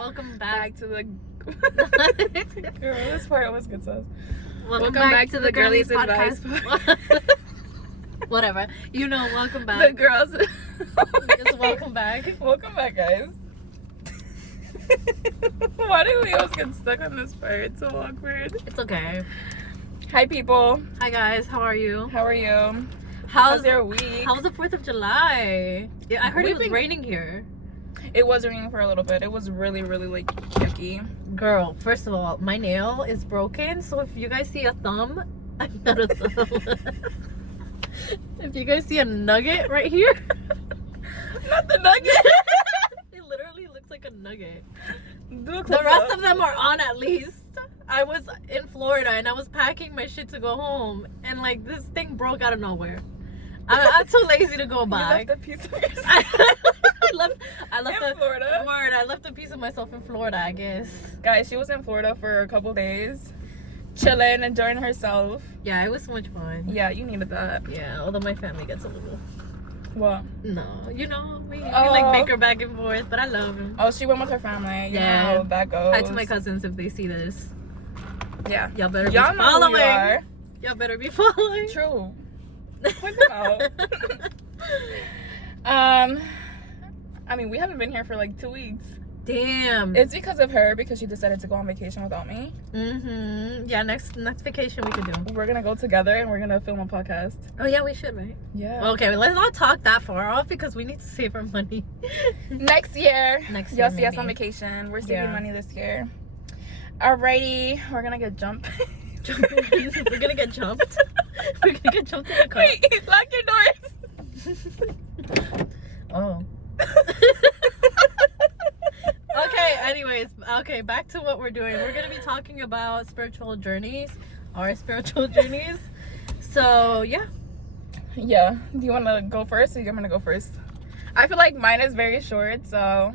Welcome back to the. Girl, this part always gets us. Welcome back to the Girlies Advice Podcast. Whatever. Welcome back. The girls. Just welcome back. Welcome back, guys. Why do we always get stuck on this part? It's so awkward. It's okay. Hi, people. Hi, guys. How are you? How are you? How's your week? How's the 4th of July? Yeah, I heard it was been... raining here. It was raining for a little bit. It was really, like yucky. Girl, first of all, my nail is broken, so if you guys see a thumb, I'm not a thumb. If you guys see a nugget right here, not the nugget. It literally looks like a nugget. The rest of them are on at least. I was in Florida and I was packing my shit to go home, and like this thing broke out of nowhere. I'm too lazy to go back. You left a piece of yourself. I left in Florida. Word, I left a piece of myself in Florida, I guess. Guys, she was in Florida for a couple days, chilling, enjoying herself. Yeah, it was so much fun. Yeah, you needed that. Yeah, although my family gets a little. What? No, we like bicker back and forth, but I love him. Oh, she went with her family. Yeah, you know, that goes. Hi to my cousins if they see this. Yeah, y'all better y'all be know following. Who you are. Y'all better be following. True. Point them out. I mean, we haven't been here for like 2 weeks. Damn. It's because of her, because she decided to go on vacation without me. Yeah, next vacation we can do. We're gonna go together and we're gonna film a podcast. Oh yeah, we should, right? Yeah. Okay, let's not talk that far off because we need to save our money. Next year. You'll see us maybe. on vacation. We're saving money this year. Alrighty, we're gonna get jumped. We're gonna get jumped. We're gonna get jumped in the car. Wait, lock your doors. Oh. Okay, back to what we're doing. We're gonna be talking about spiritual journeys, our spiritual journeys. So yeah. Yeah. Do you wanna go first or you want me to go first? I feel like mine is very short, so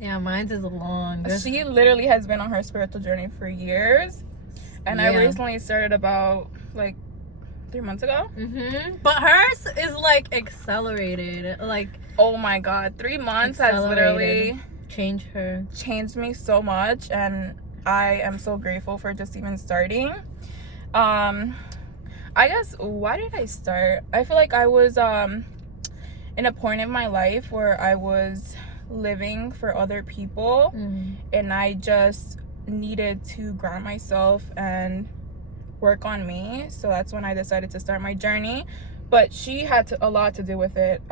yeah, mine's is long. She literally has been on her spiritual journey for years. And I recently started about like 3 months ago. But hers is like accelerated. Like, oh my god, 3 months has literally changed me so much, and I am so grateful for just even starting. I guess, why did I start? I feel like I was in a point in my life where I was living for other people, and I just needed to ground myself and work on me. So that's when I decided to start my journey. But she had a lot to do with it.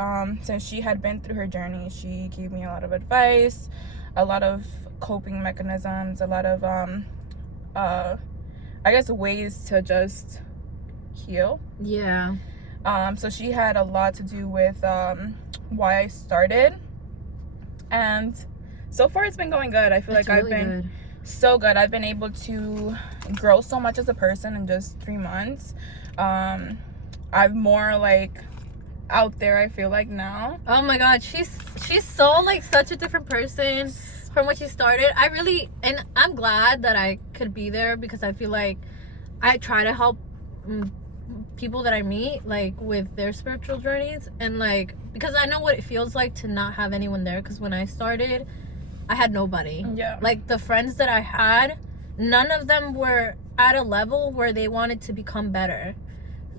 Since she had been through her journey, she gave me a lot of advice, a lot of coping mechanisms, a lot of I guess ways to just heal. Yeah. So she had a lot to do with why I started, and so far it's been going good. I feel like I've been so good. I've been able to grow so much as a person in just 3 months. I'm more like out there, I feel like, now. Oh my god, she's so like such a different person from when she started. And I'm glad that I could be there, because I feel like I try to help people that I meet like with their spiritual journeys, and like because I know what it feels like to not have anyone there, because when I started I had nobody. Yeah. Like the friends that I had, none of them were at a level where they wanted to become better.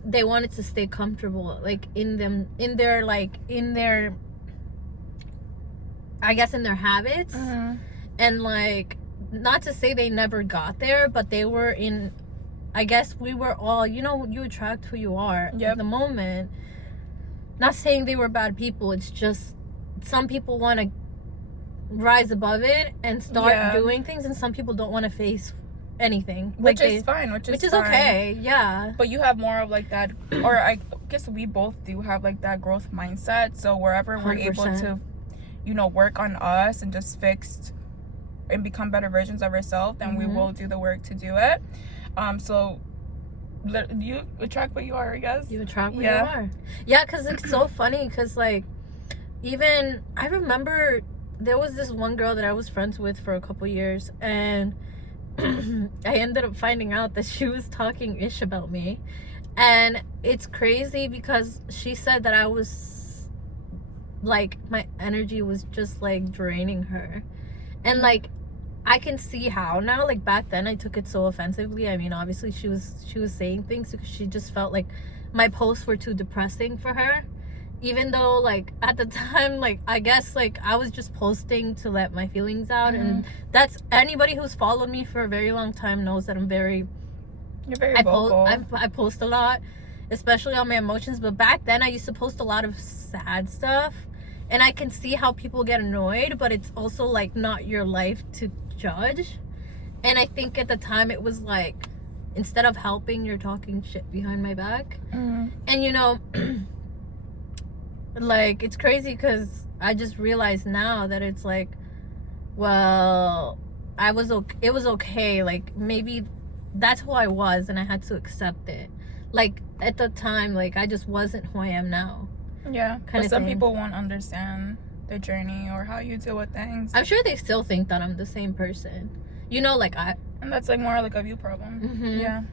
They wanted to stay comfortable, like in their I guess in their habits. And like, not to say they never got there, but they were in, I guess we were all, you attract who you are at the moment. Not saying they were bad people, it's just some people want to rise above it and start doing things, and some people don't want to face anything, which is fine, which is fine. Okay. Yeah, but you have more of like that, or I guess we both do have like that growth mindset. So wherever 100%. We're able to work on us and just fix and become better versions of ourselves, then we will do the work to do it. So you attract what you are, I guess. You attract what you are. Yeah, because it's so funny, because like, even I remember there was this one girl that I was friends with for a couple years, and I ended up finding out that she was talking ish about me. And it's crazy because she said that I was like, my energy was just like draining her. And like I can see how now. Like back then I took it so offensively. I mean, obviously she was saying things because she just felt like my posts were too depressing for her, even though like at the time, like I guess like I was just posting to let my feelings out. And that's, anybody who's followed me for a very long time knows that you're very vocal. I post a lot, especially on my emotions. But back then I used to post a lot of sad stuff, and I can see how people get annoyed, but it's also like not your life to judge. And I think at the time it was like, instead of helping, you're talking shit behind my back. And you know, like it's crazy because I just realized now that it's like, well, it was okay, like maybe that's who I was and I had to accept it. Like at the time, like I just wasn't who I am now. Yeah, but some people won't understand the journey or how you deal with things. I'm sure they still think that I'm the same person, you know, like and that's like more like a you problem.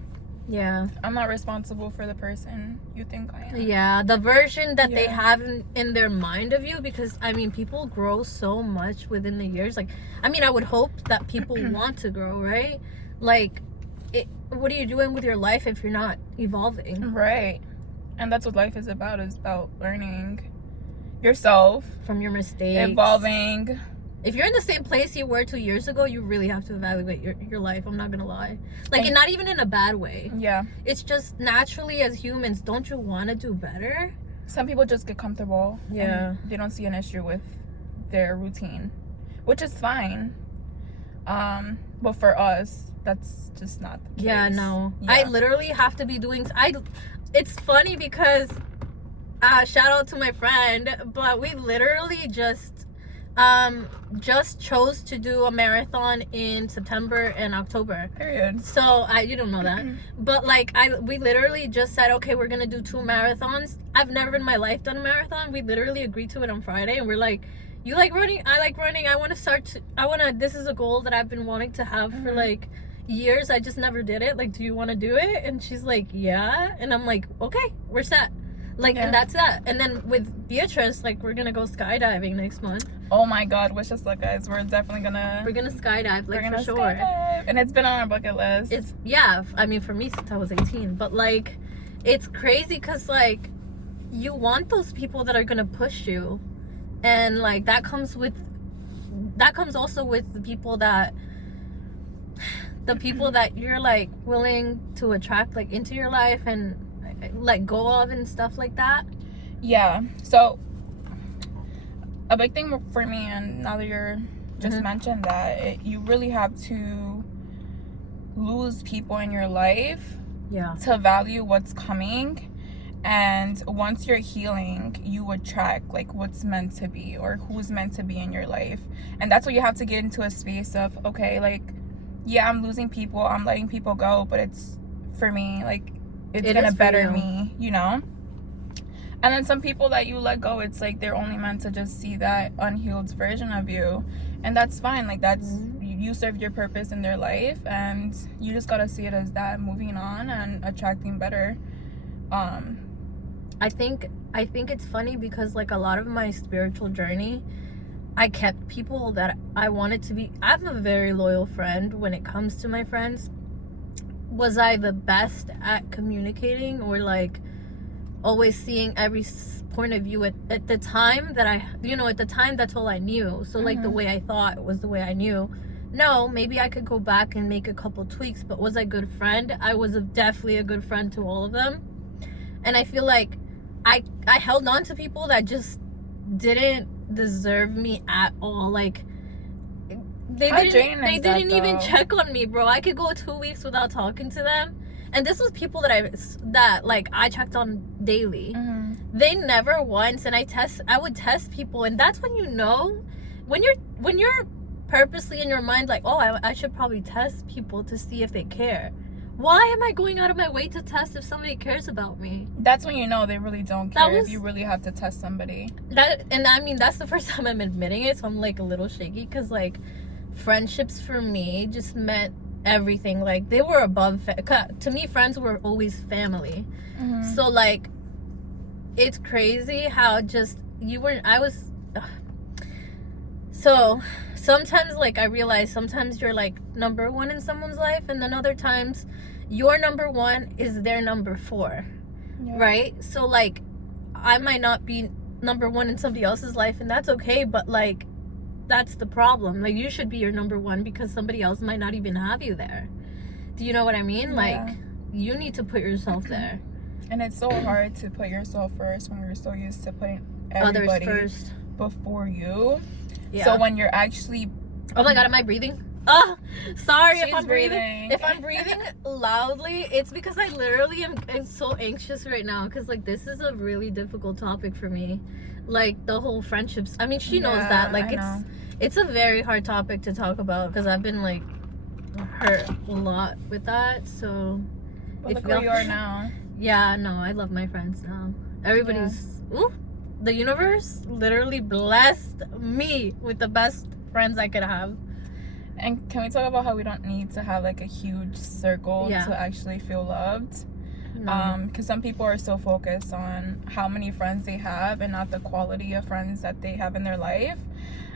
Yeah, I'm not responsible for the person you think I am. Yeah, the version that they have in their mind of you, because I mean people grow so much within the years. Like I mean I would hope that people want to grow, right? Like what are you doing with your life if you're not evolving? Right. And that's what life is about learning yourself from your mistakes, evolving. If you're in the same place you were 2 years ago, you really have to evaluate your life. I'm not gonna lie. Like, and not even in a bad way. Yeah. It's just naturally as humans, don't you want to do better? Some people just get comfortable. Yeah. And they don't see an issue with their routine, which is fine. But for us, that's just not the case. Yeah, no. Yeah. I literally have to be doing... It's funny because... shout out to my friend, but we literally just chose to do a marathon in September and October. Period. So you don't know that, but like we literally just said, okay, we're gonna do 2 marathons. I've never in my life done a marathon. We literally agreed to it on Friday, and we're like, you like running, I like running. This is a goal that I've been wanting to have for like years. I just never did it. Like, do you want to do it? And she's like, yeah. And I'm like, okay, we're set. Like, and that's that. And then with Beatrice, like, we're gonna go skydiving next month. Oh my god, wish us luck, guys. We're definitely gonna skydive, like, for sure. Skydive. And it's been on our bucket list. I mean, for me since I was 18. But like, it's crazy because like you want those people that are gonna push you, and like that comes also with the people that you're like willing to attract like into your life and let go of and stuff like that. Yeah. So a big thing for me, and now that you're just mentioned that, you really have to lose people in your life to value what's coming. And once you're healing, you attract like what's meant to be or who's meant to be in your life. And that's what you have to get into a space of, okay, like, yeah, I'm losing people, I'm letting people go, but it's for me, like, it's gonna better me, you know? And then some people that you let go, it's like they're only meant to just see that unhealed version of you, and that's fine. Like, that's you served your purpose in their life, and you just gotta see it as that, moving on and attracting better. I think it's funny because like a lot of my spiritual journey, I kept people that I wanted to be. I'm a very loyal friend when it comes to my friends. Was I the best at communicating or like always seeing every point of view at the time that at the time that's all I knew. So like the way I thought was the way I knew. No, maybe I could go back and make a couple tweaks, but was I a good friend? I was definitely a good friend to all of them. And I feel like I held on to people that just didn't deserve me at all. Like they didn't even check on me, bro. I could go 2 weeks without talking to them, and this was people that I checked on daily. They never once. And I would test people, and that's when you know when you're purposely in your mind like, oh, I should probably test people to see if they care. Why am I going out of my way to test if somebody cares about me? That's when you know they really don't care. If you really have to test somebody. And I mean, that's the first time I'm admitting it, so I'm like a little shaky because like friendships for me just meant everything. Like they were above to me, friends were always family. So like it's crazy how just So sometimes, like, I realize sometimes you're like number one in someone's life, and then other times your number one is their number four. Yeah. Right? So like, I might not be number one in somebody else's life, and that's okay, but like, that's the problem. Like, you should be your number one because somebody else might not even have you there. Do you know what I mean? Yeah. Like, you need to put yourself there. And it's so hard to put yourself first when you're so used to putting everybody others first before you. Yeah. So when you're actually... Oh my God, am I breathing? Oh, sorry. If I'm breathing. If I'm breathing loudly, it's because I literally am so anxious right now, because like, this is a really difficult topic for me. Like, the whole friendships. I mean, she knows that. Like, it's a very hard topic to talk about, because I've been like hurt a lot with that. So well, look where you are now. Yeah, no, I love my friends now. Everybody's the universe literally blessed me with the best friends I could have. And can we talk about how we don't need to have like a huge circle to actually feel loved? No. Because some people are so focused on how many friends they have and not the quality of friends that they have in their life.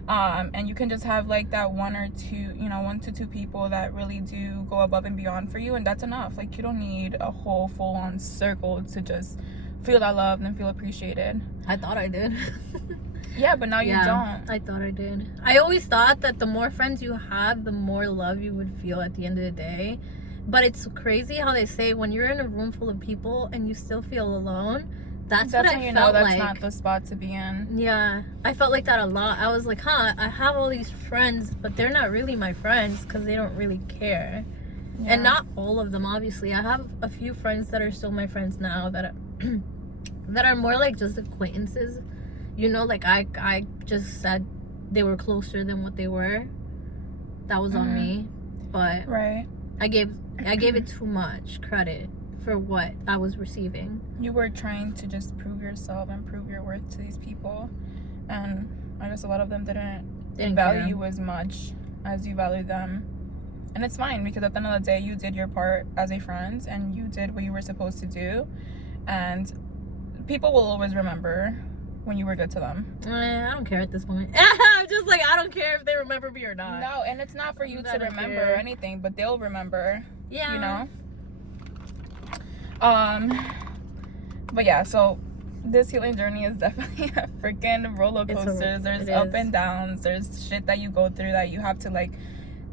And you can just have like that one to two people that really do go above and beyond for you, and that's enough. Like, you don't need a whole full-on circle to just feel that love and feel appreciated. I thought I did. Yeah, but now you don't. I thought I did. I always thought that the more friends you have, the more love you would feel at the end of the day. But it's crazy how they say when you're in a room full of people and you still feel alone, that's what I felt like. That's not the spot to be in. Yeah, I felt like that a lot. I was like, I have all these friends, but they're not really my friends because they don't really care. Yeah. And not all of them, obviously. I have a few friends that are still my friends now that are more like just acquaintances. You know, like I just said they were closer than what they were. That was on me. But I gave it too much credit for what I was receiving. You were trying to just prove yourself and prove your worth to these people, and I guess a lot of them didn't value you as much as you valued them. And it's fine, because at the end of the day, you did your part as a friend and you did what you were supposed to do, and people will always remember when you were good to them. I don't care at this point. I'm just like, I don't care if they remember me or not. No, and it's not for you to remember or anything, but they'll remember. Yeah. You know? But yeah, so this healing journey is definitely a freaking roller coaster. There's up and downs. There's shit that you go through that you have to like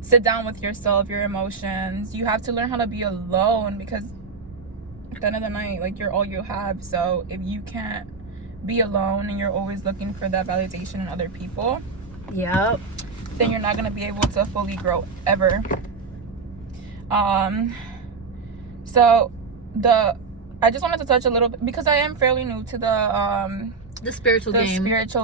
sit down with yourself, your emotions. You have to learn how to be alone, because at the end of the night, like, you're all you have. So if you can't be alone and you're always looking for that validation in other people, then you're not going to be able to fully grow ever. So I just wanted to touch a little bit, because I am fairly new to the spiritual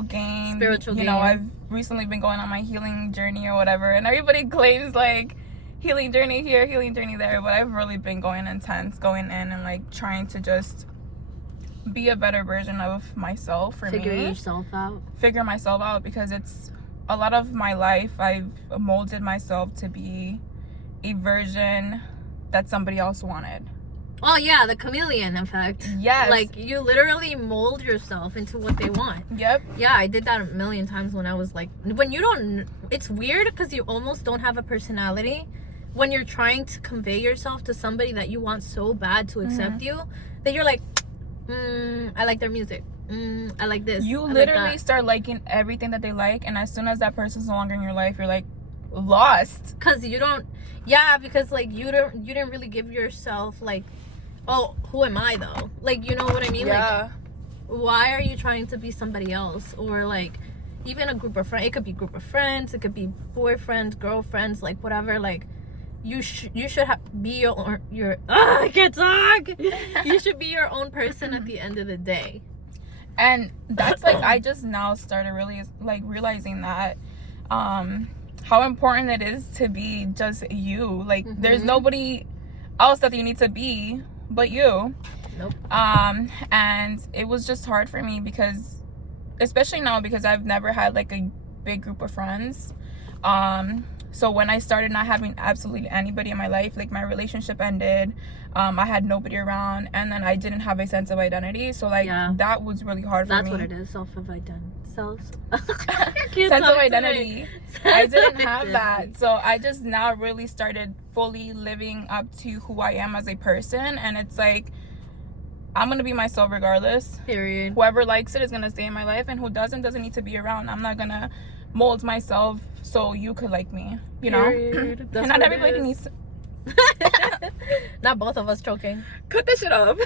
game. You know, I've recently been going on my healing journey or whatever, and everybody claims like healing journey here, healing journey there, but I've really been going in and like trying to just be a better version of myself. Figure myself out, because it's a lot of my life I've molded myself to be a version that somebody else wanted. Oh yeah, the chameleon effect. Yes. Like, you literally mold yourself into what they want. Yep. Yeah, I did that a million times when I was like, when you don't, it's weird because you almost don't have a personality when you're trying to convey yourself to somebody that you want so bad to accept you, that you're like, I like their music. I like this. You literally start liking everything that they like, and as soon as that person's no longer in your life, you're like lost. Because you don't, because like you didn't really give yourself like, oh, who am I though? Like, you know what I mean? Yeah. Like, why are you trying to be somebody else? Or like, even a group of friends. It could be group of friends. It could be boyfriends, girlfriends, like whatever. Like, you should be your. I can't talk. You should be your own person at the end of the day. And that's like, I just now started really like realizing that, how important it is to be just you. Like, there's nobody else that you need to be but you. Nope. And it was just hard for me, because especially now, because I've never had like a big group of friends. So when I started not having absolutely anybody in my life, like my relationship ended, I had nobody around, and then I didn't have a sense of identity. So like that was really hard for me. That's what it is, sense of identity. I didn't have that. So I just now really started fully living up to who I am as a person, and it's like I'm gonna be myself regardless. Period. Whoever likes it is gonna stay in my life, and who doesn't need to be around. I'm not gonna mold myself so you could like me, you know. And not everybody needs to... Not both of us choking. Cut this shit up.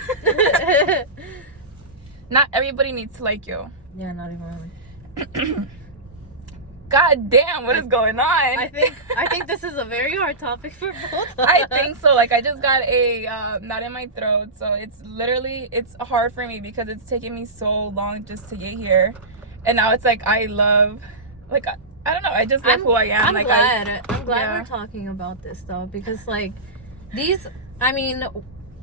Not everybody needs to like you. Yeah, not even. God damn, what is going on? I think this is a very hard topic for both of us. I think so. Like, I just got a knot in my throat, so it's hard for me because it's taken me so long just to get here, and now it's like I love, like, I don't know, I just love who I am. I'm glad we're talking about this though, because like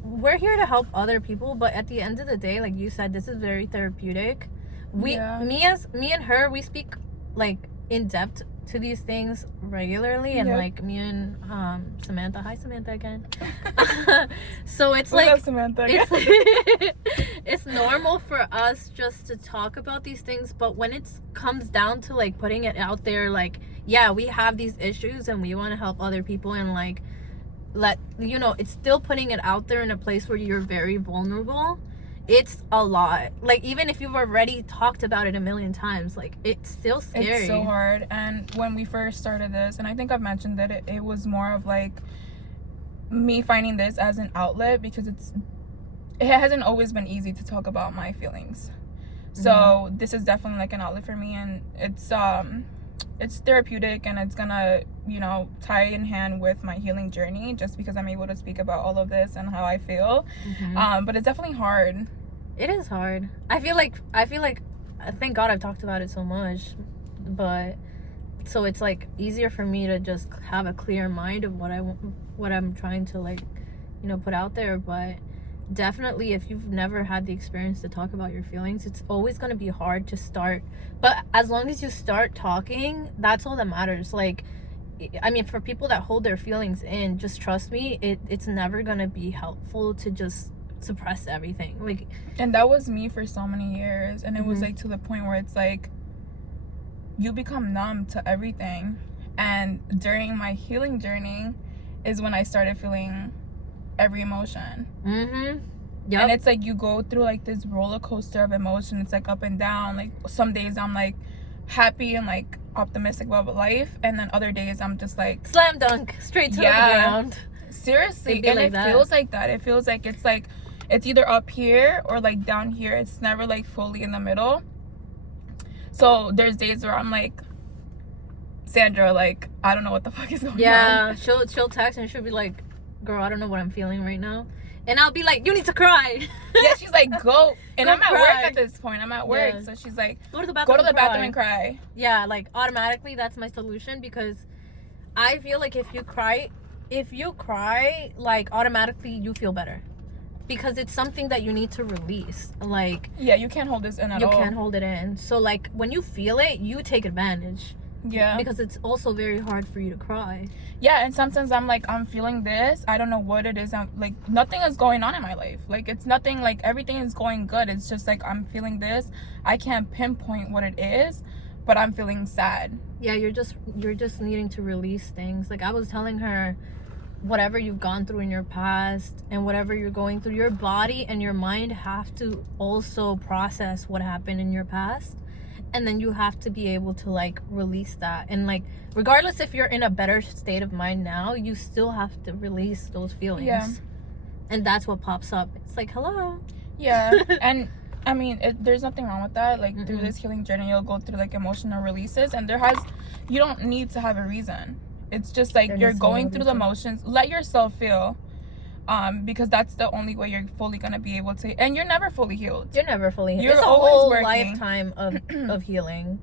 we're here to help other people, but at the end of the day, like you said, this is very therapeutic. Me and her, we speak like in depth to these things regularly, and like me and Samantha, hi Samantha again. So it's like Samantha it's normal for us just to talk about these things, but when it comes down to like putting it out there, like we have these issues and we want to help other people, and like it's still putting it out there in a place where you're very vulnerable. It's a lot. Like, even if you've already talked about it a million times, like, it's still scary. It's so hard. And when we first started this, and I think I've mentioned that it was more of like me finding this as an outlet, because it hasn't always been easy to talk about my feelings. So this is definitely like an outlet for me, and it's therapeutic, and it's gonna, tie in hand with my healing journey, just because I'm able to speak about all of this and how I feel. But it's definitely hard. It is hard. I feel like thank God I've talked about it so much, but so it's like easier for me to just have a clear mind of what I'm trying to like put out there. But definitely, if you've never had the experience to talk about your feelings, it's always going to be hard to start. But as long as you start talking, that's all that matters. Like, I mean, for people that hold their feelings in, just trust me, it's never going to be helpful to just suppress everything. Like, and that was me for so many years, and it was like to the point where it's like you become numb to everything. And during my healing journey is when I started feeling every emotion. Yep. And it's like you go through like this roller coaster of emotion. It's like up and down. Like some days I'm like happy and like optimistic about life, and then other days I'm just like slam dunk straight to the ground. Seriously. And like it feels like that. It feels like it's either up here or like down here. It's never like fully in the middle. So there's days where I'm like, Sandra, like, I don't know what the fuck is going on. Yeah, she'll text and she'll be like, girl, I don't know what I'm feeling right now. And I'll be like, you need to cry. Yeah, she's like, go. And I'm at work at this point. I'm at work. Yeah. So she's like, go to the bathroom and cry. Yeah, like automatically that's my solution, because I feel like if you cry, like automatically you feel better. Because it's something that you need to release. Like, yeah, you can't hold this in at all. You can't hold it in. So like when you feel it, you take advantage. Yeah. Because it's also very hard for you to cry. Yeah, and sometimes I'm like, I'm feeling this. I don't know what it is. I'm like, nothing is going on in my life. Like, it's nothing, like everything is going good. It's just like I'm feeling this. I can't pinpoint what it is, but I'm feeling sad. Yeah, you're just needing to release things. Like I was telling her, whatever you've gone through in your past and whatever you're going through, your body and your mind have to also process what happened in your past. And then you have to be able to like release that. And like, regardless if you're in a better state of mind now, you still have to release those feelings. Yeah. And that's what pops up. It's like, hello. Yeah. And I mean, there's nothing wrong with that. Like through this healing journey, you'll go through like emotional releases, and you don't need to have a reason. It's just like you're going through the motions. Let yourself feel. Because that's the only way you're fully gonna be able to, and you're never fully healed. You're never fully healed. You're it's a always whole working. Lifetime of healing.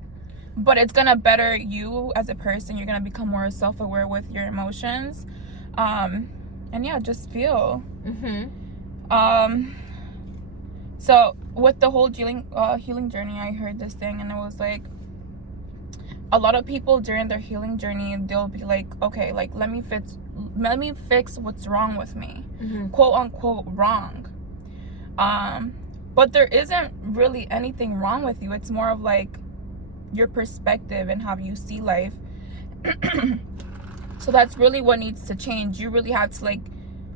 But it's gonna better you as a person. You're gonna become more self-aware with your emotions, and yeah, just feel. So with the whole healing journey, I heard this thing, and it was like, a lot of people during their healing journey, they'll be like, okay, like let me fix what's wrong with me, quote unquote wrong. But there isn't really anything wrong with you. It's more of like your perspective and how you see life. So that's really what needs to change. You really have to like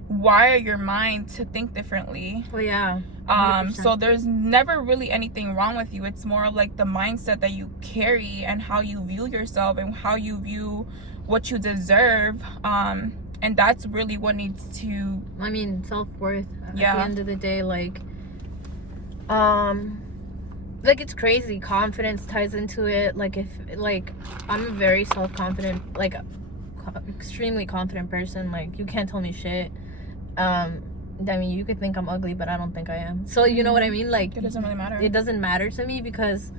wire your mind to think differently. Oh yeah. 100%. So there's never really anything wrong with you. It's more like the mindset that you carry and how you view yourself and how you view what you deserve. And that's really what needs to, I mean, self-worth at yeah. the end of the day. Like it's crazy. Confidence ties into it. Like if like I'm a very self-confident, like extremely confident person. Like you can't tell me shit. I mean, you could think I'm ugly, but I don't think I am. So you know what I mean? Like it doesn't really matter. It doesn't matter to me because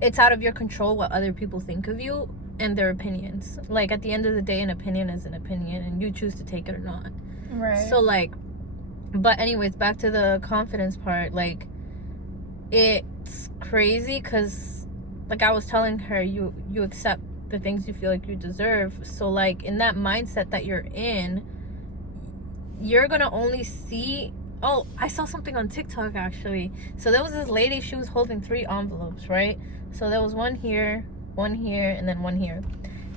it's out of your control what other people think of you and their opinions. Like at the end of the day, an opinion is an opinion and you choose to take it or not. Right. So like, but anyways, back to the confidence part. Like it's crazy because like I was telling her, you accept the things you feel like you deserve. So like in that mindset that you're in, you're gonna only see, oh, I saw something on TikTok actually. So there was this lady, she was holding 3 envelopes, right? So there was one here, and then one here.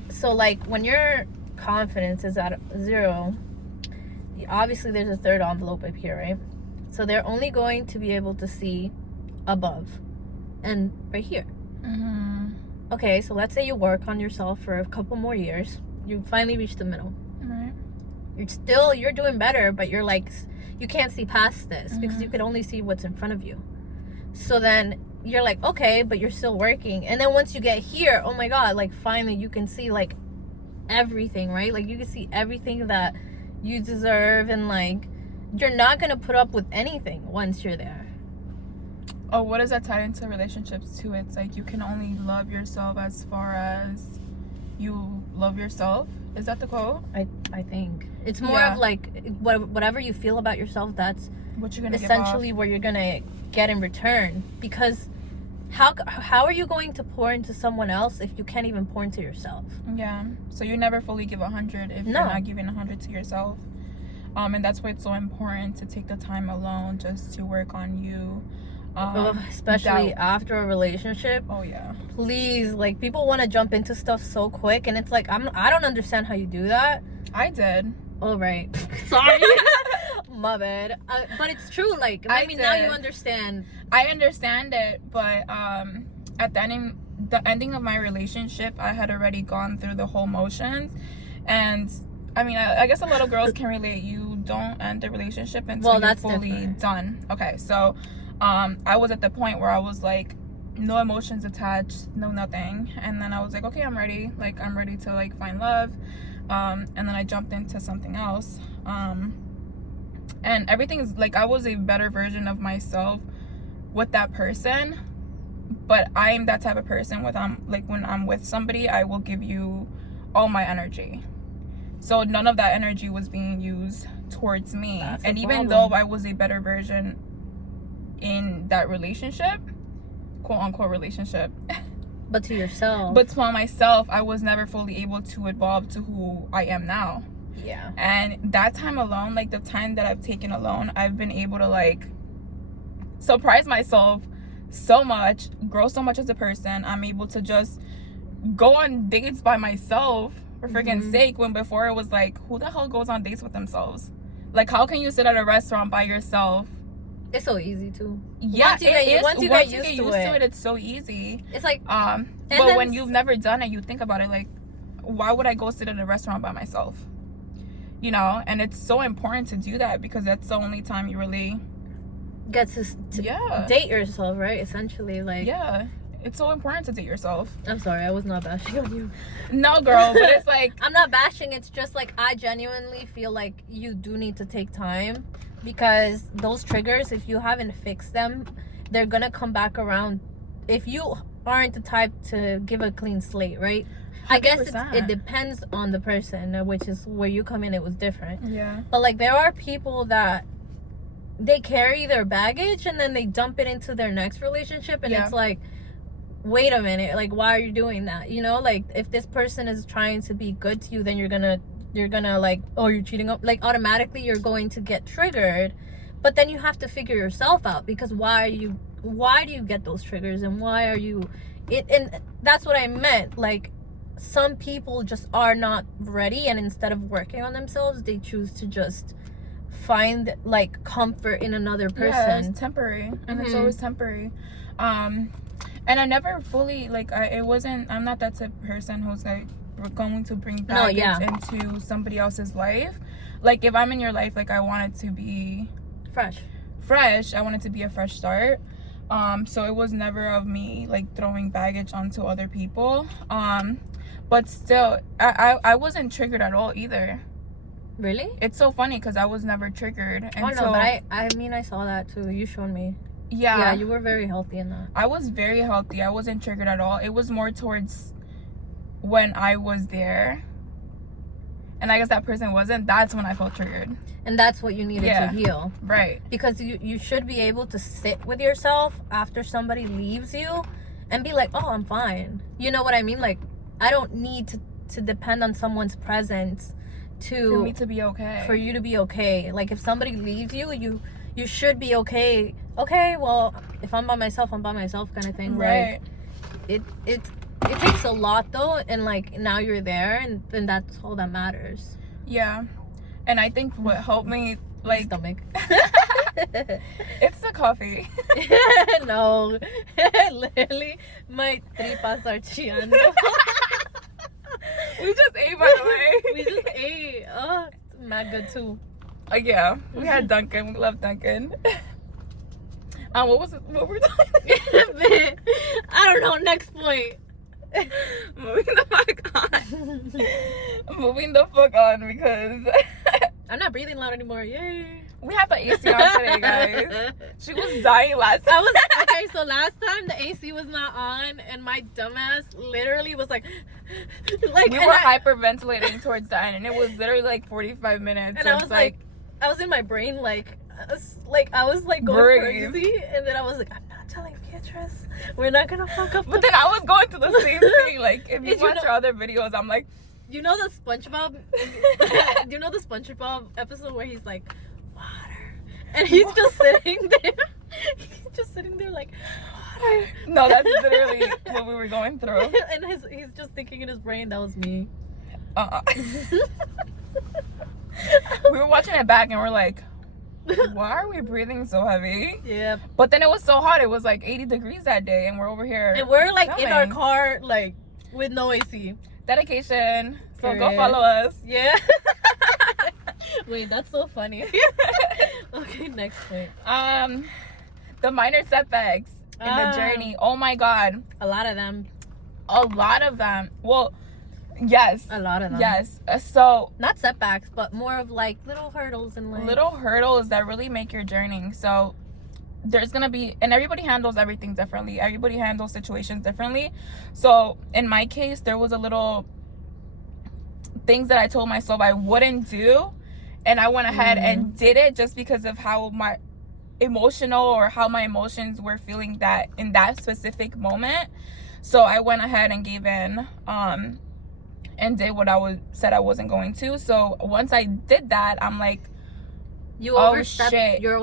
So like when your confidence is at 0, obviously there's a 3rd envelope up here, right? So they're only going to be able to see above and right here. Okay, so let's say you work on yourself for a couple more years. You finally reach the middle. Right. You're doing better, but you're like, you can't see past this because you can only see what's in front of you. So then you're like, okay, but you're still working. And then once you get here, oh my God, like finally you can see like everything, right? Like you can see everything that you deserve, and like you're not gonna put up with anything once you're there. Oh, what does that tie into relationships too? It's like you can only love yourself as far as you love yourself. Is that the quote? I think it's more of like whatever you feel about yourself, that's what you're gonna essentially what you're gonna get in return. Because how are you going to pour into someone else if you can't even pour into yourself? Yeah. So you never fully give 100 if you're not giving 100 to yourself. And that's why it's so important to take the time alone just to work on you. Especially after a relationship. Oh yeah. Please, like people want to jump into stuff so quick, and it's like I don't understand how you do that. I did. Oh right. Sorry. My bad. But it's true. Like I mean, now you understand. I understand it, but at the ending of my relationship, I had already gone through the whole motions, and I mean, I guess a lot of girls can relate. You don't end the relationship until you're fully done. Okay, so I was at the point where I was like, no emotions attached, no nothing, and then I was like, okay, I'm ready. Like I'm ready to like find love, and then I jumped into something else, and everything is like I was a better version of myself with that person. But I'm that type of person when I'm with somebody, I will give you all my energy. So none of that energy was being used towards me. And even though I was a better version in that relationship, quote unquote relationship, but to yourself, but to myself, I was never fully able to evolve to who I am now. Yeah. And that time alone, like the time that I've taken alone, I've been able to like surprise myself so much, grow so much as a person. I'm able to just go on dates by myself for freaking sake, when before it was like, who the hell goes on dates with themselves? Like, how can you sit at a restaurant by yourself? It's so easy to. Yeah, once you get used to it, it's so easy. It's like, but when you've never done it, you think about it like, why would I go sit at a restaurant by myself? You know, and it's so important to do that because that's the only time you really get to date yourself, right? Essentially, like it's so important to date yourself. I'm sorry, I was not bashing on you. No, girl, but it's like I'm not bashing. It's just like I genuinely feel like you do need to take time, because those triggers, if you haven't fixed them, they're gonna come back around. If you aren't the type to give a clean slate, right? 100%. I guess it depends on the person, which is where you come in. It was different. Yeah. But like there are people that they carry their baggage and then they dump it into their next relationship, and it's like, wait a minute, like, why are you doing that? You know, like, if this person is trying to be good to you, then you're gonna like, oh, you're cheating, like, automatically you're going to get triggered. But then you have to figure yourself out, because why do you get those triggers, and why are you it? And that's what I meant. Like, some people just are not ready, and instead of working on themselves, they choose to just find like comfort in another person. Yeah, it's temporary, and it's always temporary. And I never fully, like, I'm not that type of person who's like, we're going to bring baggage into somebody else's life. Like, if I'm in your life, like, I want it to be fresh. I want it to be a fresh start. So it was never of me like throwing baggage onto other people. But still, I wasn't triggered at all either. Really? It's so funny because I was never triggered. Oh no, but I mean, I saw that too. You showed me. Yeah, you were very healthy in that. I was very healthy. I wasn't triggered at all. It was more towards when I was there, and I guess that person wasn't. That's when I felt triggered. And that's what you needed to heal. Right. Because you should be able to sit with yourself after somebody leaves you and be like, oh, I'm fine. You know what I mean? Like, I don't need to depend on someone's presence for me to be okay. For you to be okay. Like, if somebody leaves you, you should be okay. Okay, well, if I'm by myself, I'm by myself, kind of thing. Right. Like, it takes a lot though, and like, now you're there, and then that's all that matters. Yeah. And I think what helped me, like, stomach. It's the coffee. No. Literally, my tripas are chillando. We just ate, by the way. We just ate. Oh, it's mad good too. Yeah, we had Dunkin'. We love Dunkin'. What were we talking? I don't know. Next point. Moving the fuck on. Moving the fuck on, because I'm not breathing loud anymore. Yay. We have the AC on today, guys. She was dying last time. Okay, so last time the AC was not on, and my dumbass literally was like we were hyperventilating towards the end, and it was literally like 45 minutes. And I was like, I was in my brain like I was like going crazy, and then I was like, I'm not telling Beatrice, we're not gonna fuck up. But then I was going through the same thing. Like, if you watch our other videos, I'm like, you know the SpongeBob episode where he's like, water, and he's just sitting there. He's just sitting there like, water. No, that's literally what we were going through. And he's just thinking in his brain, that was me. We were watching it back, and we're like, why are we breathing so heavy? Yeah. But then it was so hot. It was like 80 degrees that day, and we're over here. And we're like in our car, like, with no AC. Dedication. So go follow us. Yeah. Wait, that's so funny. Okay, next point. The minor setbacks in the journey. Oh my God. A lot of them. Well, yes. A lot of them. Yes. So not setbacks, but more of like little hurdles in life. Little hurdles that really make your journey. So there's gonna be, and everybody handles everything differently. Everybody handles situations differently. So in my case, there was a little things that I told myself I wouldn't do, and I went ahead and did it just because of how my emotions were feeling that in that specific moment. So I went ahead and gave in, and did what said I wasn't going to. So once I did that, I'm like, you overstepped your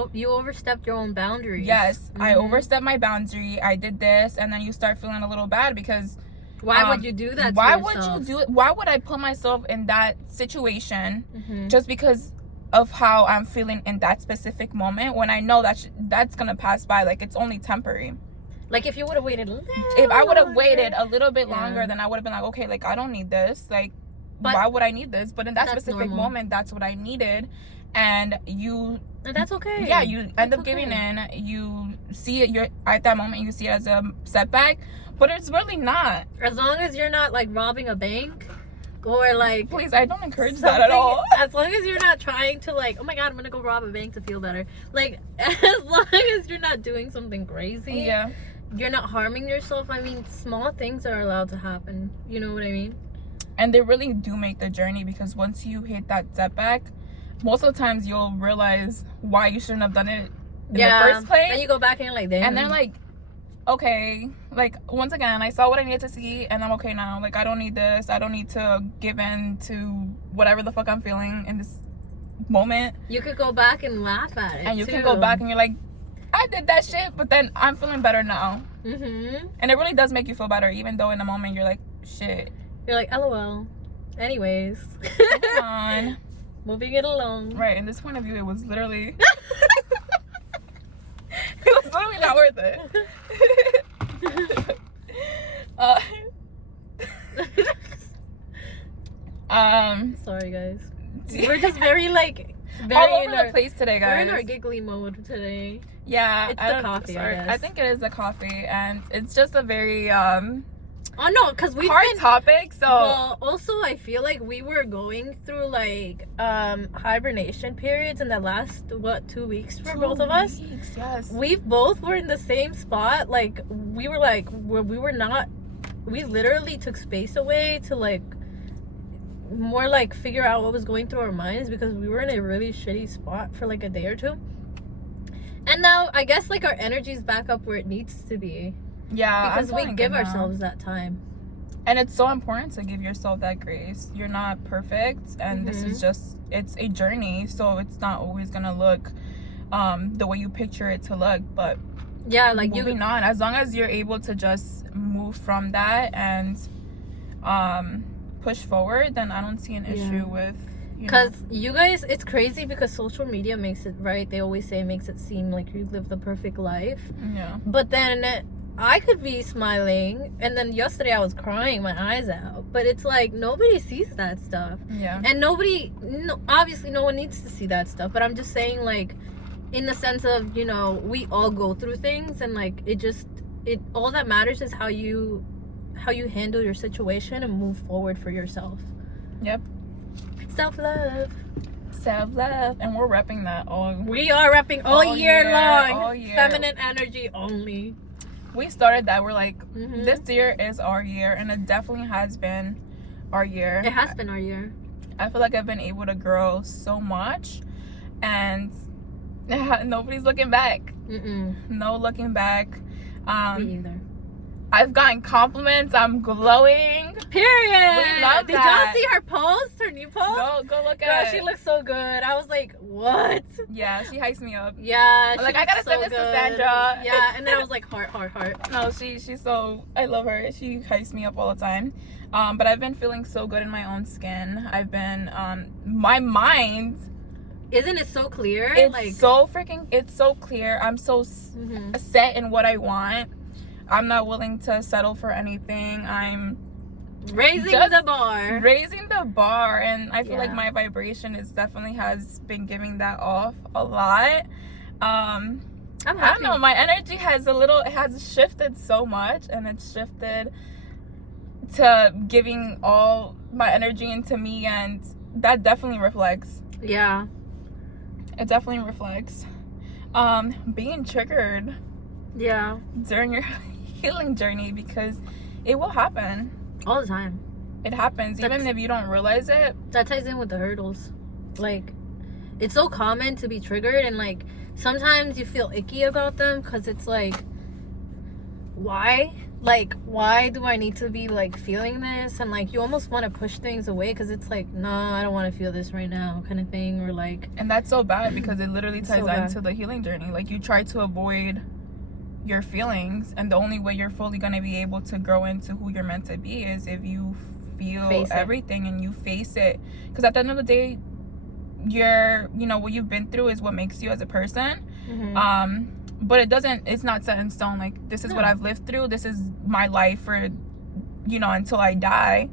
own boundaries. Yes, I overstepped my boundary. I did this, and then you start feeling a little bad because why would you do that? Why would you do it? Why would I put myself in that situation just because of how I'm feeling in that specific moment, when I know that that's gonna pass by? Like, it's only temporary. Like, if you would have waited if I would have waited a little bit longer, then I would have been like, okay, like, I don't need this. Like, why would I need this? But in that specific moment, that's what I needed. And that's okay. Yeah, you end up giving in. You see it, you're at that moment, you see it as a setback, but it's really not. As long as you're not like robbing a bank, or like, please, I don't encourage that at all. As long as you're not trying to like, oh my God, I'm gonna go rob a bank to feel better. Like, as long as you're not doing something crazy, you're not harming yourself. I mean, small things are allowed to happen. You know what I mean? And they really do make the journey, because once you hit that setback, most of the times you'll realize why you shouldn't have done it in the first place. And you go back and you're like, damn. And then, like, okay, like, once again, I saw what I needed to see, and I'm okay now. Like, I don't need this. I don't need to give in to whatever the fuck I'm feeling in this moment. You could go back and laugh at it, and you too. can go back and you're like, I did that shit, but then I'm feeling better now. Mm-hmm. And it really does make you feel better, even though in the moment you're like, shit. You're like, LOL. Anyways. Moving on. Moving it along. Right, in this point of view, it was literally... it was literally not worth it. Sorry, guys. We're just very, like... all over the place today, guys. We're in our giggly mode today. Yeah. It's the coffee, sorry. I guess. I think it is the coffee, and it's just a very... Oh no, because we've hard been, topic. So well, also I feel like we were going through like hibernation periods in the last 2 weeks for both of us. Yes, We both were in the same spot. Like we were like we were not. We literally took space away to like more like figure out what was going through our minds because we were in a really shitty spot for like a day or two. And now I guess like our energy's back up where it needs to be. Yeah, because we give ourselves that time. And it's so important to give yourself that grace. You're not perfect, and this is just, it's a journey, so it's not always gonna look the way you picture it to look. But yeah, like moving on, as long as you're able to just move from that and push forward, then I don't see an issue with, because you guys, it's crazy because social media makes it, right, they always say, makes it seem like you live the perfect life. Yeah, but then I could be smiling, and then yesterday I was crying my eyes out. But it's like nobody sees that stuff. Yeah. And obviously no one needs to see that stuff. But I'm just saying, like, in the sense of, you know, we all go through things, and like it all that matters is how you handle your situation and move forward for yourself. Yep. Self-love. Self-love, and we're repping that all. We are repping all year long. All year. Feminine energy only. We started that. We're like, this year is our year, and it definitely has been our year. It has been our year. I feel like I've been able to grow so much, and nobody's looking back. No looking back. Me either. I've gotten compliments. I'm glowing. Period. We love Did that. y'all see her post? Her new post? Go look Girl, at it. she looks so good. I was like, what? Yeah, she hypes me up. Yeah. I'm like, I gotta send this to Sandra. Yeah, and then I was like, heart. No, she's so, I love her. She hypes me up all the time. But I've been feeling so good in my own skin. I've been, my mind. Isn't it so clear? It's so clear. I'm so set in what I want. I'm not willing to settle for anything. I'm raising the bar, and I feel like my vibration definitely has been giving that off a lot. I'm happy. I don't know, my energy has shifted so much, and it's shifted to giving all my energy into me, and that definitely reflects. Yeah, it definitely reflects. Being triggered during your healing journey, because it will happen all the time. It happens even if you don't realize it. That ties in with the hurdles. Like, it's so common to be triggered, and like sometimes you feel icky about them because it's like, why do I need to be like feeling this? And like you almost want to push things away because it's like, no, I don't want to feel this right now, kind of thing. Or like, and that's so bad because it literally ties into the healing journey. Like, you try to avoid your feelings, and the only way you're fully going to be able to grow into who you're meant to be is if you feel everything and you face it. Because at the end of the day, what you've been through is what makes you as a person. But it's not set in stone. Like, this is what I've lived through, this is my life for until I die.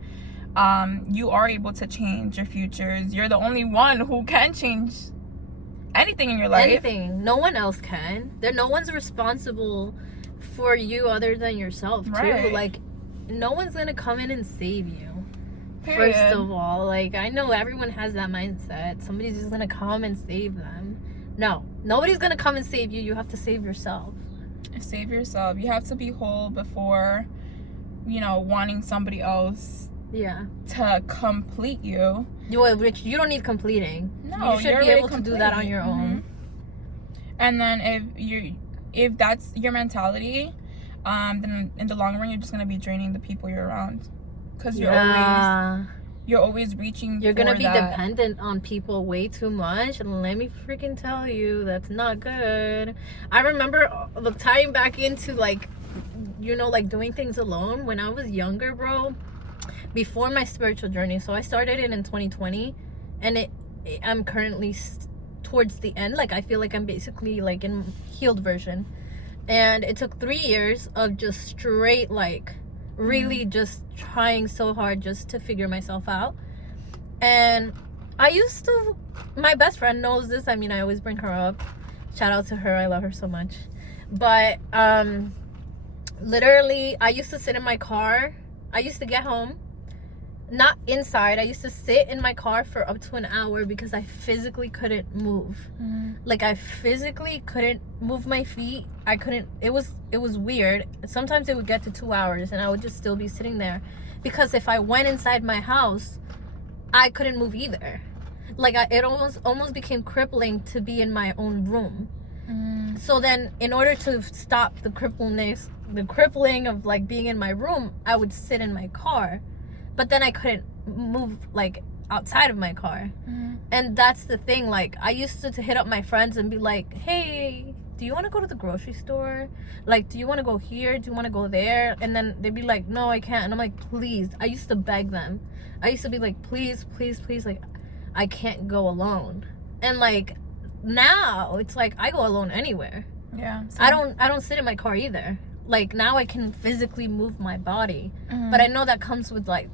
You are able to change your futures. You're the only one who can change anything in your life. Anything. No one else can. No one's responsible for you other than yourself, too. Like, no one's gonna come in and save you. Period. First of all, like, I know everyone has that mindset. Somebody's just gonna come and save them. No, nobody's gonna come and save you. You have to save yourself. Save yourself. You have to be whole before, wanting somebody else to complete you. Which you don't need completing. No, you should be able to do that on your own. And then if that's your mentality, then in the long run you're just gonna be draining the people you're around, because you're always reaching. You're gonna be dependent on people way too much, and let me freaking tell you, that's not good. I remember tying back into like, you know, like doing things alone when I was younger, bro. Before my spiritual journey, so I started it in 2020, and I'm currently towards the end. Like I feel like I'm basically like in healed version, and it took 3 years of just straight like really just trying so hard just to figure myself out. And I used to, my best friend knows this, I mean, I always bring her up, shout out to her, I love her so much. But literally I used to sit in my car. I used to get home, not inside, I used to sit in my car for up to an hour because I physically couldn't move. Like I physically couldn't move my feet. I couldn't, it was weird. Sometimes it would get to 2 hours and I would just still be sitting there, because if I went inside my house I couldn't move either. Like it almost became crippling to be in my own room. So then in order to stop the crippling of like being in my room, I would sit in my car, but then I couldn't move like outside of my car. And that's the thing, like I used to hit up my friends and be like, hey, do you want to go to the grocery store? Like, do you want to go here? Do you want to go there? And then they'd be like, no, I can't. And I'm like, please. I used to beg them. I used to be like, please, please, please, like I can't go alone. And like now it's like I go alone anywhere. Yeah, I don't sit in my car either. Like now I can physically move my body, but I know that comes with like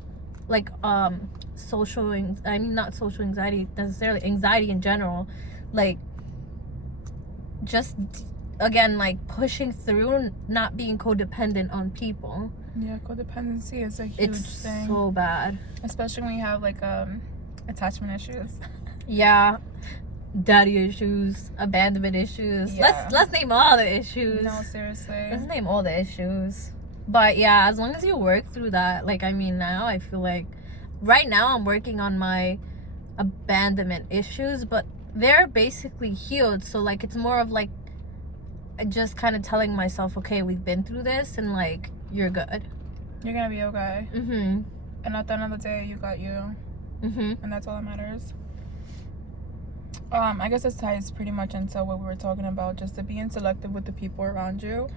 social, I mean not social anxiety necessarily, anxiety in general, like just again like pushing through, not being codependent on people. Yeah, codependency is a huge thing. It's so bad, especially when you have like attachment issues. Yeah, daddy issues, abandonment issues. Yeah. Let's name all the issues. No, seriously. Let's name all the issues. But yeah, as long as you work through that, like I mean now I feel like right now I'm working on my abandonment issues, but they're basically healed. So like it's more of like just kind of telling myself, okay, we've been through this and like you're good. You're gonna be okay. And at the end of the day, you got you. And that's all that matters. I guess this ties pretty much into what we were talking about, just to being selective with the people around you,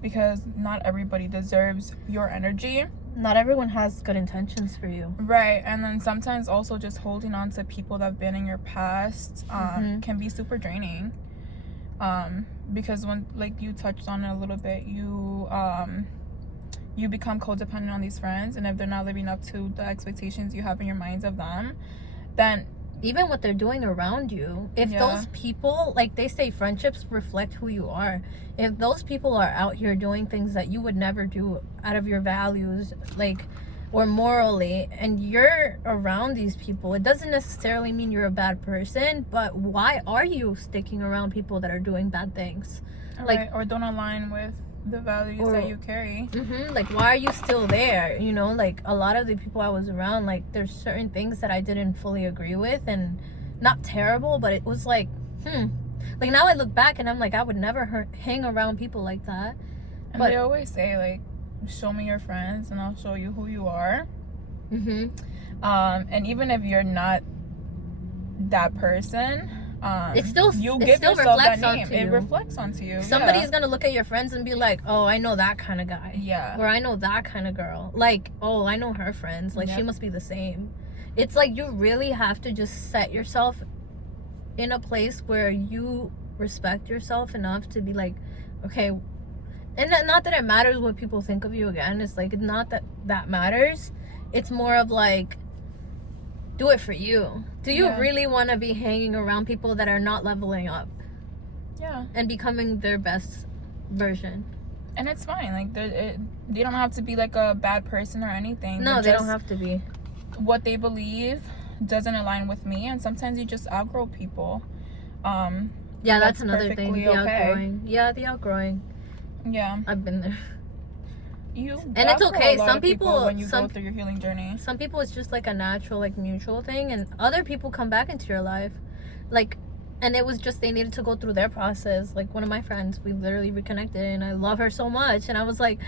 because not everybody deserves your energy. Not everyone has good intentions for you. Right. And then sometimes also just holding on to people that have been in your past can be super draining. Because when, like you touched on it a little bit, you become codependent on these friends, and if they're not living up to the expectations you have in your minds of them, then even what they're doing around you, if those people, like they say, friendships reflect who you are. If those people are out here doing things that you would never do out of your values, like, or morally, and you're around these people, it doesn't necessarily mean you're a bad person, but why are you sticking around people that are doing bad things? Like, or don't align with the values that you carry. Like, why are you still there? You know, like a lot of the people I was around, like there's certain things that I didn't fully agree with, and not terrible, but it was like like now I look back and I'm like, I would never hang around people like that. And they always say like, show me your friends and I'll show you who you are. And even if you're not that person, it still reflects onto you. It reflects onto you. Somebody's gonna look at your friends and be like, oh, I know that kind of guy. Yeah. Or I know that kind of girl. Like, oh, I know her friends. Like, she must be the same. It's like you really have to just set yourself in a place where you respect yourself enough to be like, okay, and not that it matters what people think of you. Again, it's like, not that matters. It's more of like, do it for you. Do you really want to be hanging around people that are not leveling up? Yeah. And becoming their best version. And it's fine. Like, they don't have to be like a bad person or anything. No, they don't have to be. What they believe doesn't align with me, and sometimes you just outgrow people. Yeah, that's another thing. The outgrowing. Yeah, the outgrowing. Yeah. I've been there. And it's okay. Some people when you go through your healing journey. Some people it's just like a natural, like mutual thing, and other people come back into your life. Like And it was just they needed to go through their process. Like one of my friends, we literally reconnected, and I love her so much. And I was like,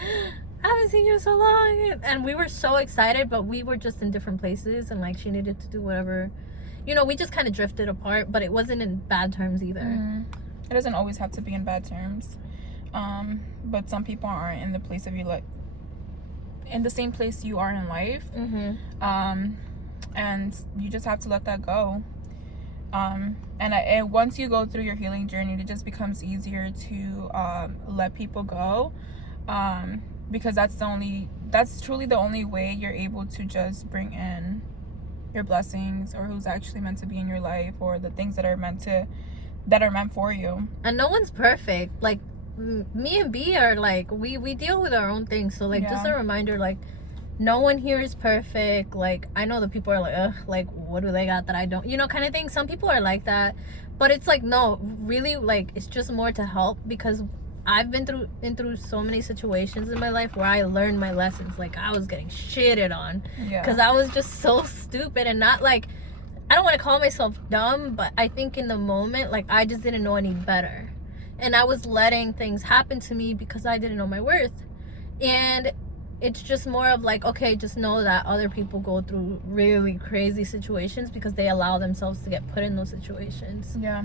I haven't seen you so long. And we were so excited, but we were just in different places, and like she needed to do whatever. You know, we just kind of drifted apart, but it wasn't in bad terms either. Mm-hmm. It doesn't always have to be in bad terms. But some people aren't in the place of you, like in the same place you are in life. Mm-hmm. And you just have to let that go. And once you go through your healing journey, it just becomes easier to let people go, because that's truly the only way you're able to just bring in your blessings, or who's actually meant to be in your life, or the things that are meant for you. And no one's perfect. Like me and B are like we deal with our own things. So like just a reminder, like no one here is perfect. Like I know the people are like, ugh, like what do they got that I don't, you know, kind of thing. Some people are like that, but it's like no, really, like it's just more to help, because I've been through so many situations in my life where I learned my lessons. Like I was getting shitted on because I was just so stupid, and not like, I don't want to call myself dumb, but I think in the moment, like I just didn't know any better, and I was letting things happen to me because I didn't know my worth. And it's just more of like, okay, just know that other people go through really crazy situations because they allow themselves to get put in those situations. Yeah.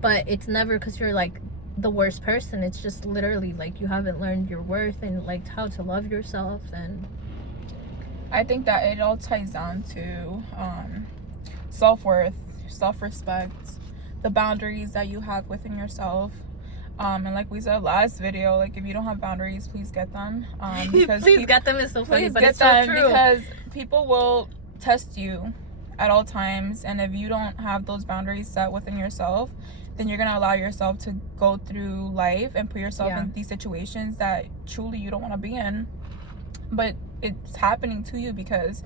But it's never because you're like the worst person. It's just literally like you haven't learned your worth and like how to love yourself. And I think that it all ties down to self-worth, self-respect, the boundaries that you have within yourself. And like we said last video, like if you don't have boundaries, please get them. Because get them is so funny, but it's so true. Because people will test you at all times, and if you don't have those boundaries set within yourself, then you're gonna allow yourself to go through life and put yourself in these situations that truly you don't want to be in. But it's happening to you because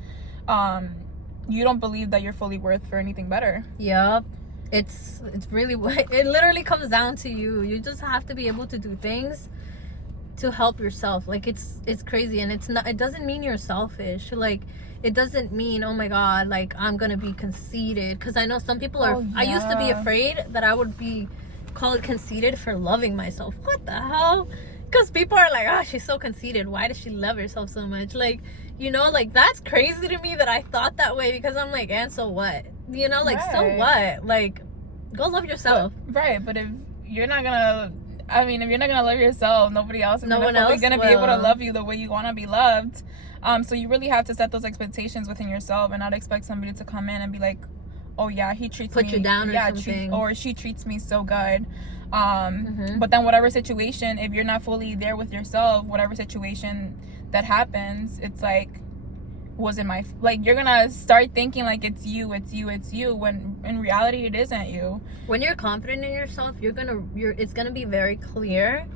you don't believe that you're fully worth for anything better. Yep. It's really, it literally comes down to you. You just have to be able to do things to help yourself. Like it's crazy, and it doesn't mean you're selfish. Like it doesn't mean, oh my god, like I'm gonna be conceited, because I know some people are I used to be afraid that I would be called conceited for loving myself. What the hell? Because people are like, oh, she's so conceited, why does she love herself so much? Like, you know, like that's crazy to me that I thought that way, because I'm like, and so what? You know, like so what? Like go love yourself. But if you're not gonna love yourself, nobody else is gonna be able to love you the way you want to be loved. So you really have to set those expectations within yourself and not expect somebody to come in and be like, oh yeah, he treats me, you down, or something, or she treats me so good. But then whatever situation, if you're not fully there with yourself, whatever situation that happens, it's like, you're gonna start thinking like it's you, when in reality it isn't you. When you're confident in yourself, it's gonna be very clear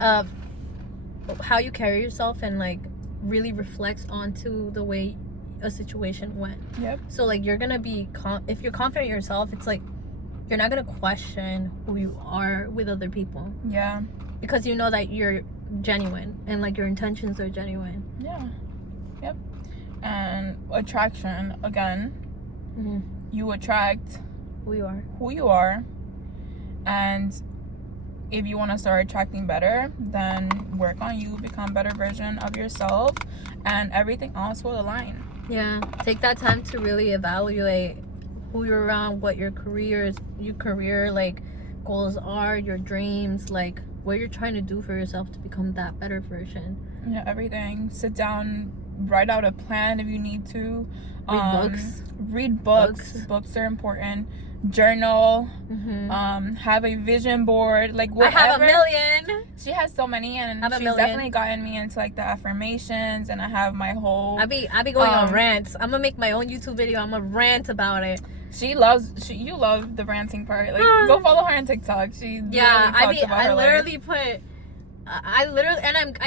how you carry yourself, and like really reflects onto the way a situation went. Yep. So like you're gonna be if you're confident in yourself, it's like you're not gonna question who you are with other people. Yeah. Because you know that you're genuine, and like your intentions are genuine. Yeah. Yep. And attraction, again, you attract who you are. And if you want to start attracting better, then work on you, become a better version of yourself, and everything else will align. Yeah. Take that time to really evaluate who you're around, what your career like goals are, your dreams, like what you're trying to do for yourself to become that better version. Yeah, everything. Sit down, write out a plan if you need to. Read books. Books are important. Journal. Have a vision board. Like whatever. I have a million. She has so many, and she's definitely gotten me into like the affirmations, and I have my whole. I be going on rants. I'm gonna make my own YouTube video. I'm gonna rant about it. You love the ranting part. Like go follow her on TikTok. I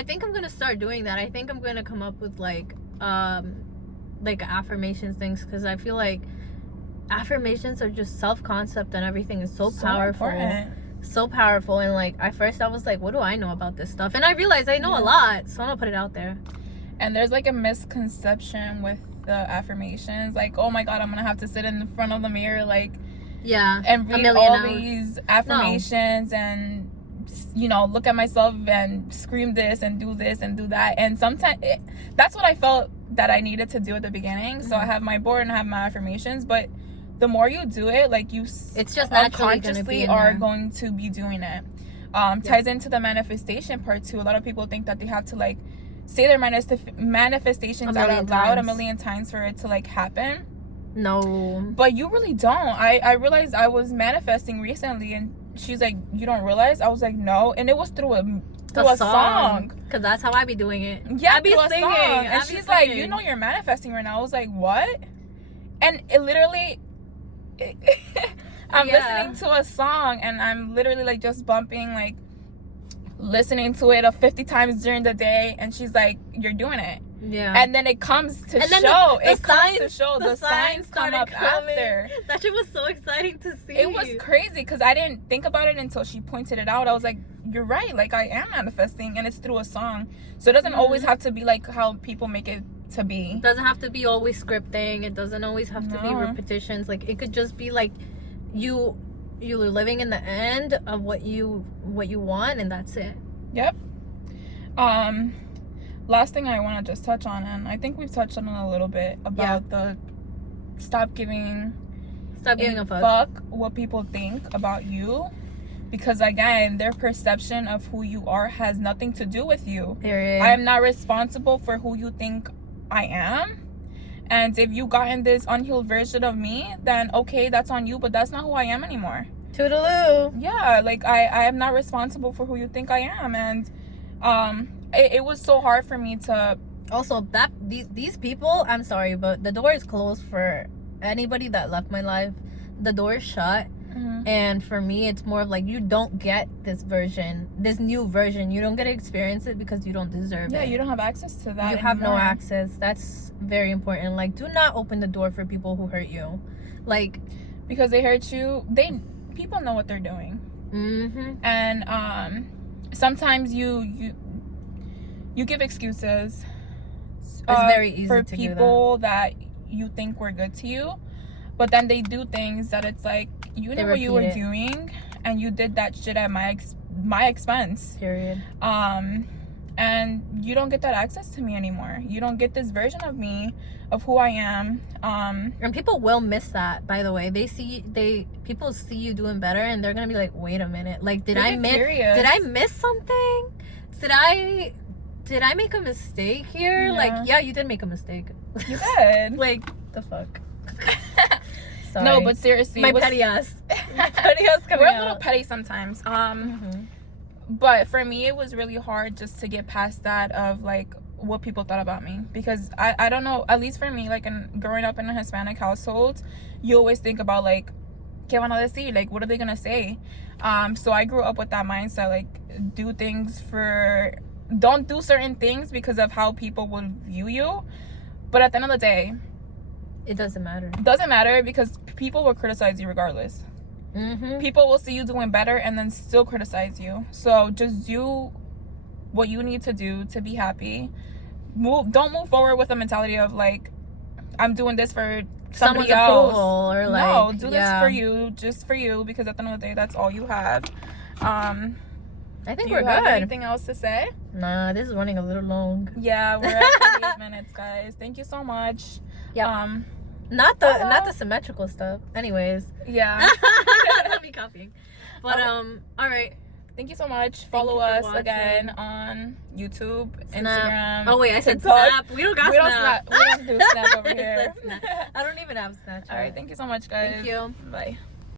think I'm gonna start doing that. I think I'm gonna come up with like affirmations things, because I feel like affirmations are just self-concept, and everything is so powerful. So powerful. And like at first I was like, what do I know about this stuff? And I realized I know a lot, so I'm gonna put it out there. And there's like a misconception with the affirmations, like, oh my god, I'm gonna have to sit in the front of the mirror like and read all these affirmations and, you know, look at myself and scream this and do that. And sometimes that's what I felt that I needed to do at the beginning. So I have my board and I have my affirmations, but the more you do it, like, you it's just unconsciously going to be doing it. Ties into the manifestation part too. A lot of people think that they have to, like, say their manifestations out loud a million times for it to, like, happen. No, but you really don't. I realized I was manifesting recently, and she's like, you don't realize? I was like, no. And it was through a song, because that's how I be doing it. I be singing, and she's like, you know, you're manifesting right now. I was like, what? And it literally I'm listening to a song, and I'm literally, like, just bumping, like, listening to it 50 times during the day, and she's like, you're doing it. And then it comes to show. The signs come up after. That shit was so exciting to see. It was crazy because I didn't think about it until she pointed it out. I was like, you're right. Like, I am manifesting, and it's through a song. So it doesn't always have to be like how people make it to be. It doesn't have to be always scripting. It doesn't always have to be repetitions. Like, it could just be like you're living in the end of what you want, and that's it. Yep. Last thing I want to just touch on, and I think we've touched on it a little bit, about the stop giving a fuck what people think about you, because, again, their perception of who you are has nothing to do with you. Period. I am not responsible for who you think I am. And if you got in this unhealed version of me, then okay, that's on you, but that's not who I am anymore. Toodaloo. Yeah, like, I am not responsible for who you think I am. And it was so hard for me to also these people, I'm sorry, but the door is closed for anybody that left my life. The door is shut. And for me, it's more of like, you don't get this new version. You don't get to experience it because you don't deserve it. Yeah, you don't have access to that. You have no access. That's very important. Like, do not open the door for people who hurt you. Like, because they hurt you, people know what they're doing. And sometimes you give excuses. It's very easy for to people that you think were good to you, but then they do things that it's like, you knew what you were doing, and you did that shit at my expense. Period. And you don't get that access to me anymore. You don't get this version of me, of who I am. And people will miss that, by the way. People see you doing better, and they're gonna be like, wait a minute, like, did I miss something? Did I make a mistake here? Like, yeah, you did make a mistake. You did. Like, the fuck. Sorry. No, but seriously, my petty ass. My petty ass coming We're out. a little petty sometimes. But for me, it was really hard just to get past that of, like, what people thought about me, because I don't know, at least for me, like, growing up in a Hispanic household, you always think about, like, ¿qué van a decir? Like, what are they gonna say? So I grew up with that mindset, like, don't do certain things because of how people will view you. But at the end of the day, it doesn't matter. It doesn't matter, because people will criticize you regardless. People will see you doing better and then still criticize you. So just do what you need to do to be happy. Don't move forward with a mentality of, like, I'm doing this for somebody else. Approval, or like, no, do this for you, just for you, because at the end of the day, that's all you have. I think do we're you good. Have anything else to say? Nah, this is running a little long. Yeah, we're at 38 minutes, guys. Thank you so much. Yeah. Not the symmetrical stuff. Anyways. Yeah. Let me copying. But all right. Thank you so much. Follow us again on YouTube, Instagram. Oh wait, I said TikTok. Snap. We don't got Snap. We don't do Snap over here. I don't even have Snapchat. All right. Thank you so much, guys. Thank you. Bye.